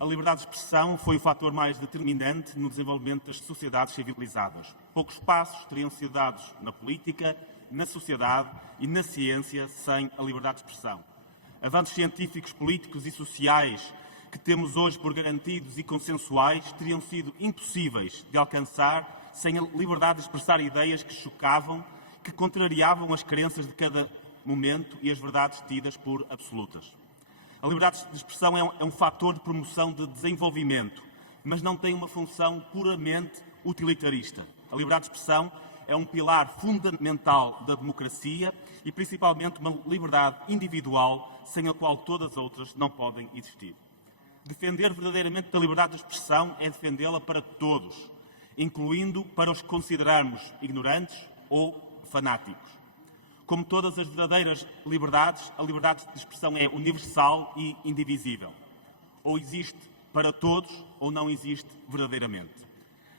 A liberdade de expressão foi o fator mais determinante no desenvolvimento das sociedades civilizadas. Poucos passos teriam sido dados na política, na sociedade e na ciência sem a liberdade de expressão. Avanços científicos, políticos e sociais que temos hoje por garantidos e consensuais teriam sido impossíveis de alcançar sem a liberdade de expressar ideias que chocavam, que contrariavam as crenças de cada momento e as verdades tidas por absolutas. A liberdade de expressão é um fator de promoção de desenvolvimento, mas não tem uma função puramente utilitarista. A liberdade de expressão é um pilar fundamental da democracia e, principalmente, uma liberdade individual sem a qual todas as outras não podem existir. Defender verdadeiramente a liberdade de expressão é defendê-la para todos, incluindo para os que considerarmos ignorantes ou fanáticos. Como todas as verdadeiras liberdades, a liberdade de expressão é universal e indivisível. Ou existe para todos ou não existe verdadeiramente.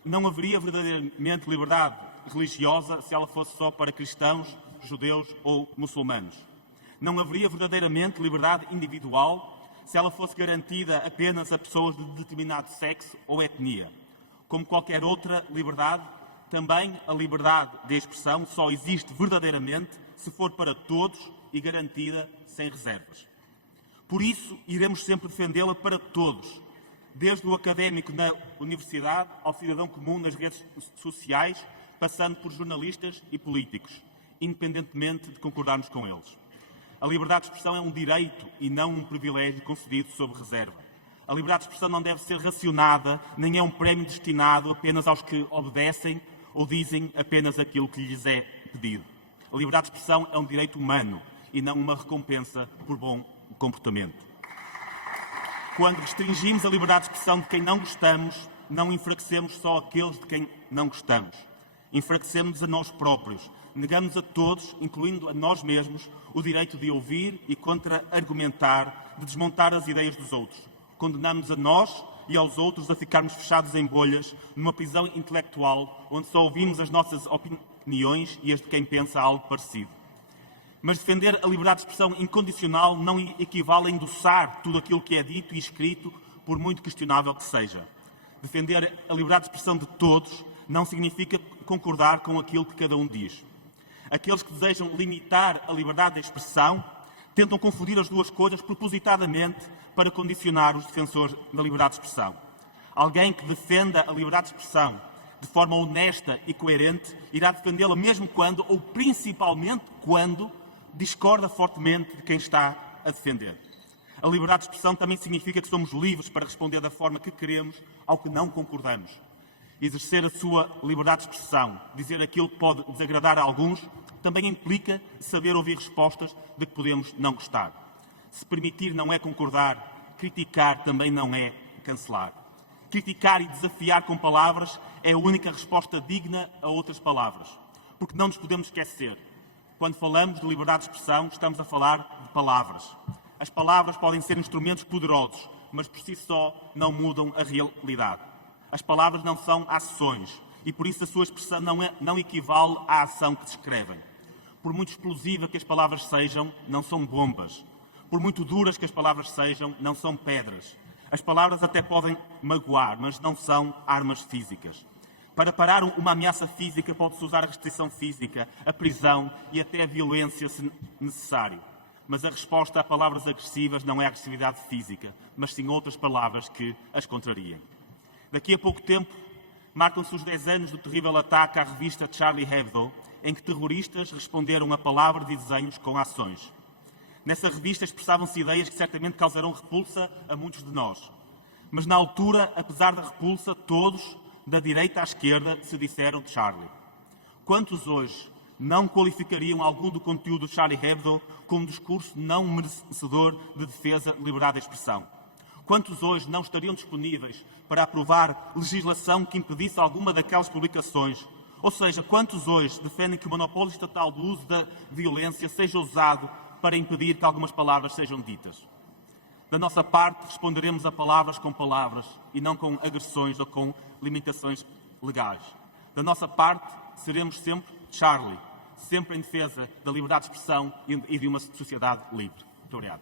Não haveria verdadeiramente liberdade religiosa se ela fosse só para cristãos, judeus ou muçulmanos. Não haveria verdadeiramente liberdade individual se ela fosse garantida apenas a pessoas de determinado sexo ou etnia. Como qualquer outra liberdade, também a liberdade de expressão só existe verdadeiramente se for para todos e garantida sem reservas. Por isso, iremos sempre defendê-la para todos, desde o académico na universidade ao cidadão comum nas redes sociais, passando por jornalistas e políticos, independentemente de concordarmos com eles. A liberdade de expressão é um direito e não um privilégio concedido sob reserva. A liberdade de expressão não deve ser racionada, nem é um prémio destinado apenas aos que obedecem ou dizem apenas aquilo que lhes é pedido. A liberdade de expressão é um direito humano e não uma recompensa por bom comportamento. Quando restringimos a liberdade de expressão de quem não gostamos, não enfraquecemos só aqueles de quem não gostamos. Enfraquecemos a nós próprios. Negamos a todos, incluindo a nós mesmos, o direito de ouvir e contra-argumentar, de desmontar as ideias dos outros. Condenamos a nós e aos outros a ficarmos fechados em bolhas, numa prisão intelectual, onde só ouvimos as nossas opiniões e as de quem pensa algo parecido. Mas defender a liberdade de expressão incondicional não equivale a endossar tudo aquilo que é dito e escrito, por muito questionável que seja. Defender a liberdade de expressão de todos não significa concordar com aquilo que cada um diz. Aqueles que desejam limitar a liberdade de expressão tentam confundir as duas coisas propositadamente para condicionar os defensores da liberdade de expressão. Alguém que defenda a liberdade de expressão de forma honesta e coerente irá defendê-la mesmo quando, ou principalmente quando, discorda fortemente de quem está a defender. A liberdade de expressão também significa que somos livres para responder da forma que queremos ao que não concordamos. Exercer a sua liberdade de expressão, dizer aquilo que pode desagradar a alguns, também implica saber ouvir respostas de que podemos não gostar. Se permitir não é concordar, criticar também não é cancelar. Criticar e desafiar com palavras é a única resposta digna a outras palavras. Porque não nos podemos esquecer. Quando falamos de liberdade de expressão, estamos a falar de palavras. As palavras podem ser instrumentos poderosos, mas por si só não mudam a realidade. As palavras não são ações e por isso a sua expressão não equivale à ação que descrevem. Por muito explosiva que as palavras sejam, não são bombas. Por muito duras que as palavras sejam, não são pedras. As palavras até podem magoar, mas não são armas físicas. Para parar uma ameaça física pode-se usar a restrição física, a prisão e até a violência se necessário. Mas a resposta a palavras agressivas não é a agressividade física, mas sim outras palavras que as contrariem. Daqui a pouco tempo, marcam-se os 10 anos do terrível ataque à revista Charlie Hebdo, em que terroristas responderam a palavras e desenhos com ações. Nessa revista expressavam-se ideias que certamente causarão repulsa a muitos de nós. Mas na altura, apesar da repulsa, todos, da direita à esquerda, se disseram de Charlie. Quantos hoje não qualificariam algum do conteúdo de Charlie Hebdo como um discurso não merecedor de defesa de liberdade de expressão? Quantos hoje não estariam disponíveis para aprovar legislação que impedisse alguma daquelas publicações? Ou seja, quantos hoje defendem que o monopólio estatal do uso da violência seja usado para impedir que algumas palavras sejam ditas? Da nossa parte, responderemos a palavras com palavras e não com agressões ou com limitações legais. Da nossa parte, seremos sempre Charlie, sempre em defesa da liberdade de expressão e de uma sociedade livre. Muito obrigado.